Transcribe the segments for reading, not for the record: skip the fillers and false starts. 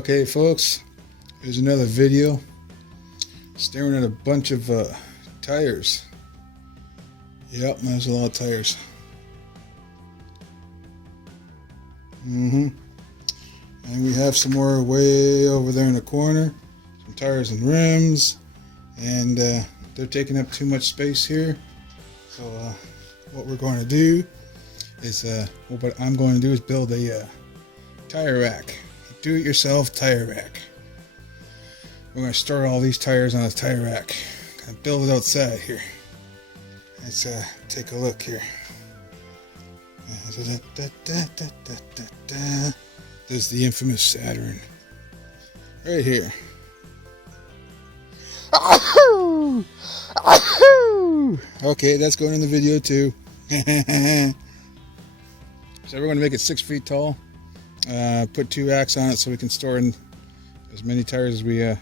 Okay folks, here's another video staring at a bunch of tires. Yep, there's a lot of tires. And we have some more way over there in the corner, some tires and rims, and they're taking up too much space here. So what we're going to do is what I'm going to do is build a tire rack. Do-it-yourself tire rack. We're going to store all these tires on a tire rack. Gonna build it outside here. Let's take a look here. There's the infamous Saturn. Right here. Okay, that's going in the video too. So we're going to make it 6 feet tall. Put 2 racks on it so we can store in as many tires as we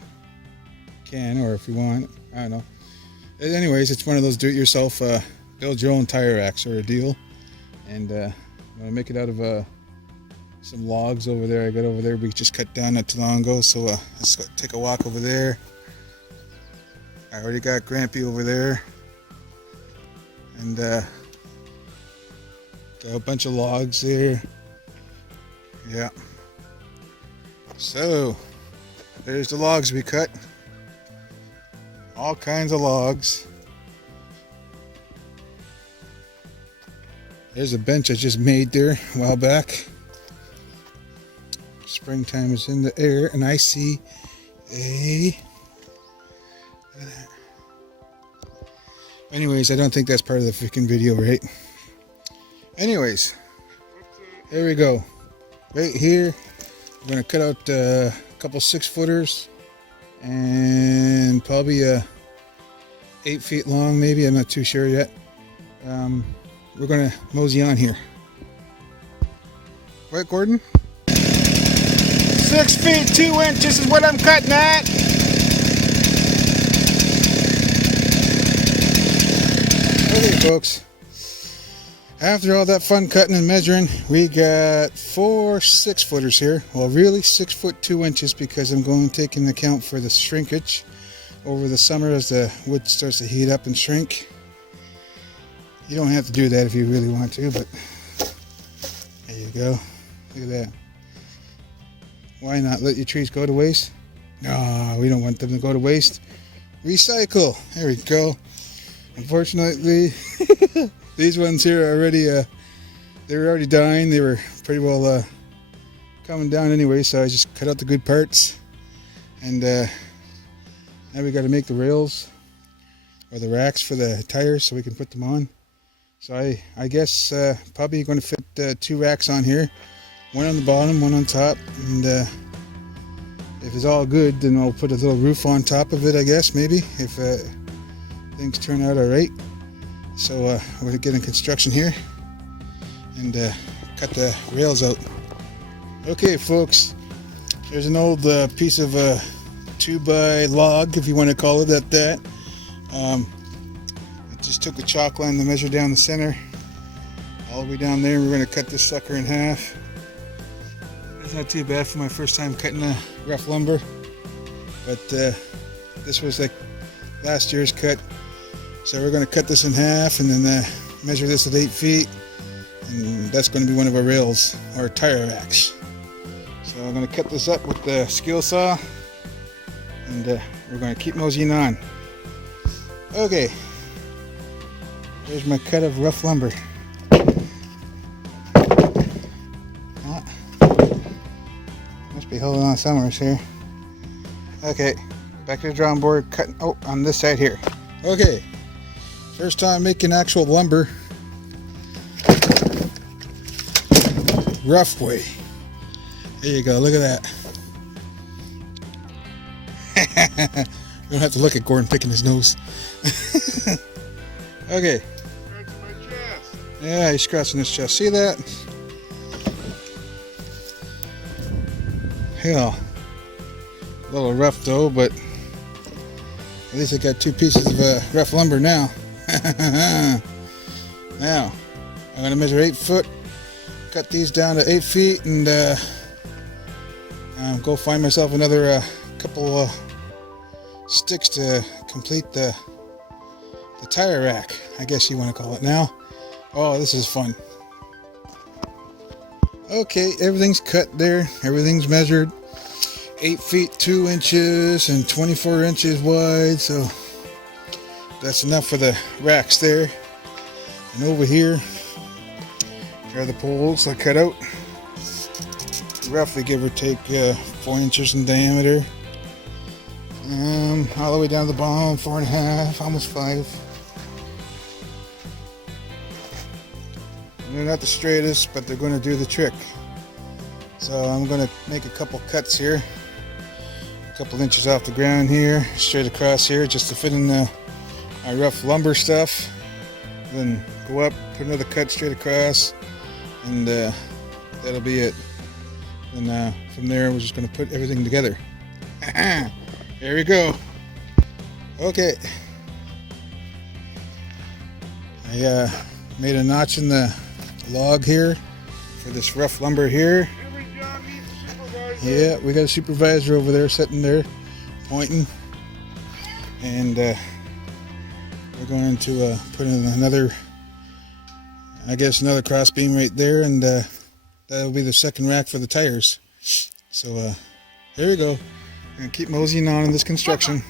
can, or if we want, I don't know. Anyways, it's one of those do-it-yourself build your own tire racks sort of deal, and I'm gonna make it out of some logs over there. I got over there we just cut down not too long ago, so let's go take a walk over there. I already got Grampy over there, and got a bunch of logs there. Yeah. So there's the logs we cut. All kinds of logs. There's a bench I just made there a while back. Springtime is in the air, and I see a... Look at that. Anyways, I don't think that's part of the freaking video, right? Anyways, here we go. Right here, we're going to cut out a couple 6-footers and probably 8 feet long, maybe. I'm not too sure yet. We're going to mosey on here. Right, Gordon? 6 feet 2 inches is what I'm cutting at. Okay, folks. After all that fun cutting and measuring, we got 4 6-footers here. Well, really 6 foot 2 inches, because I'm going to take into account for the shrinkage over the summer as the wood starts to heat up and shrink. You don't have to do that if you really want to, but there you go. Look at that. Why not let your trees go to waste? No, we don't want them to go to waste. Recycle. There we go. Unfortunately, these ones here are already, they were already dying. They were pretty well coming down anyway, so I just cut out the good parts. And now we got to make the rails, or the racks for the tires, so we can put them on. So I guess probably going to fit 2 racks on here. One on the bottom, one on top. And if it's all good, then I'll put a little roof on top of it, I guess, maybe, if things turn out alright. So we're going to get in construction here and cut the rails out. Okay folks, there's an old piece of 2x log, if you want to call it that. I just took a chalk line to measure down the center all the way down there. We're going to cut this sucker in half. It's not too bad for my first time cutting rough lumber, but this was like last year's cut. So we're going to cut this in half and then measure this at 8 feet, and that's going to be one of our rails, or tire racks. So I'm going to cut this up with the skill saw, and we're going to keep moseying on. Okay, here's my cut of rough lumber. Must be holding on somewhere here. Okay, back to the drawing board, cutting on this side here. Okay. First time making actual lumber, rough way. There you go, look at that. You don't have to look at Gordon picking his nose. Okay. Yeah, he's scratching his chest. See that? Yeah. A little rough though, but at least I got 2 pieces of rough lumber now. Now, I'm going to measure 8 foot, cut these down to 8 feet, and Go find myself another couple sticks to complete the tire rack, I guess you want to call it now. Oh, this is fun. Okay, everything's cut there. Everything's measured. 8 feet 2 inches and 24 inches wide, so that's enough for the racks there. And over here are the poles I cut out, roughly give or take 4 inches in diameter, all the way down to the bottom, 4.5, almost 5. And they're not the straightest, but they're going to do the trick. So I'm going to make a couple cuts here, a couple inches off the ground here, straight across here, just to fit in my rough lumber stuff. Then go up, put another cut straight across, and that'll be it. And from there, we're just going to put everything together. There we go. Okay. I made a notch in the log here for this rough lumber here. Yeah, we got a supervisor over there sitting there pointing, and we're going to put in another, I guess, another cross beam right there, and that'll be the second rack for the tires. So there we go. I'm gonna keep moseying on in this construction.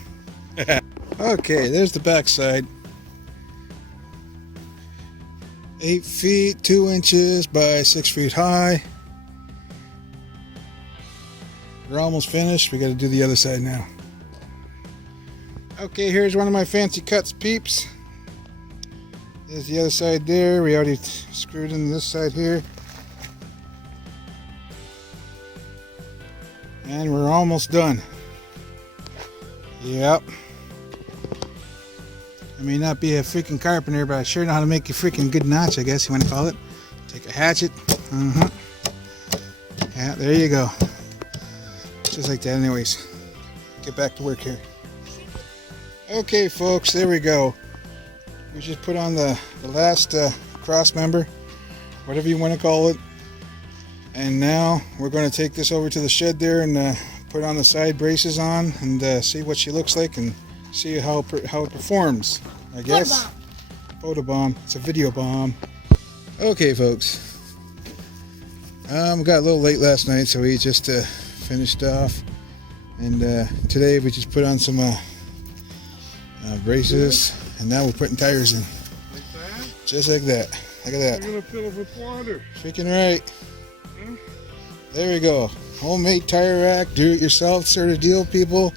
Okay, there's the back side. 8 feet 2 inches by 6 feet high. We're almost finished. We got to do the other side now. Okay, here's one of my fancy cuts, peeps. There's the other side there. We already screwed in this side here. And we're almost done. Yep. I may not be a freaking carpenter, but I sure know how to make a freaking good notch, I guess you want to call it. Take a hatchet. Yeah, there you go. Just like that anyways. Get back to work here. Okay, folks, there we go. We just put on the last cross member, whatever you want to call it. And now we're going to take this over to the shed there and put on the side braces on and see what she looks like and see how it performs, I guess. Photo bomb. It's a video bomb. Okay, folks. We got a little late last night, so we just finished off. And today we just put on some braces, and now we're putting tires in. Like that? Just like that. Look at that. I'm gonna fill it with water. Freaking right. There we go. Homemade tire rack, do it yourself sort of deal, people.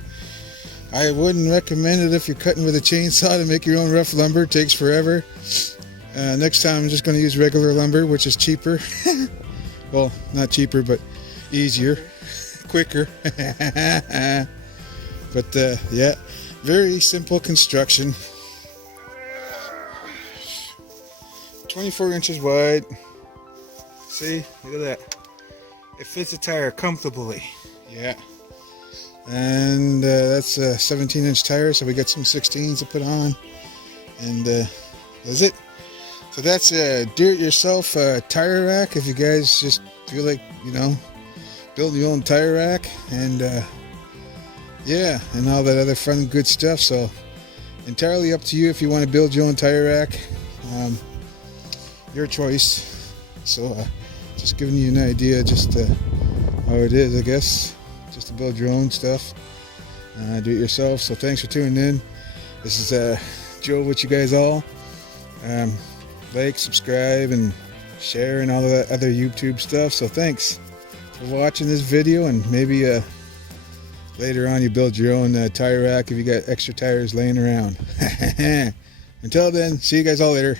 I wouldn't recommend it if you're cutting with a chainsaw to make your own rough lumber. It takes forever. Next time I'm just going to use regular lumber, which is cheaper. Well, not cheaper, but easier, quicker. But yeah, very simple construction. 24 inches wide. See, look at that. It fits the tire comfortably. Yeah. And that's a 17-inch tire, so we got some 16s to put on. And that's it. So that's a do-it-yourself tire rack. If you guys just feel like, you know, build your own tire rack, and yeah, and all that other fun, good stuff. So entirely up to you if you want to build your own tire rack. Your choice. So just giving you an idea, just how it is, I guess. Just to build your own stuff, do it yourself. So thanks for tuning in. This is Joe with you guys all. Like, subscribe, and share, and all of that other YouTube stuff. So thanks for watching this video, and maybe later on you build your own tire rack if you got extra tires laying around. Until then, see you guys all later.